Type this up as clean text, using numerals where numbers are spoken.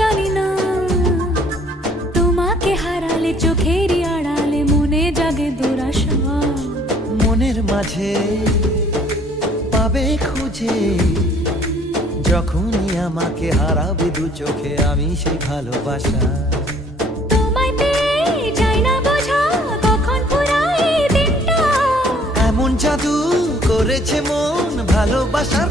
জানি না তোমাকে হারালে চোখেরই আড়ালে মনে জাগে দুরাশা। মনের মাঝে পাবে খুঁজে যখনই আমাকে হারাবে দু চোখে আমি সেই ভালোবাসা। তোমায় পেয়ে যাই না বোঝা কখন ফুরায় দিনটা। এমন জাদু করেছে মন ভালোবাসার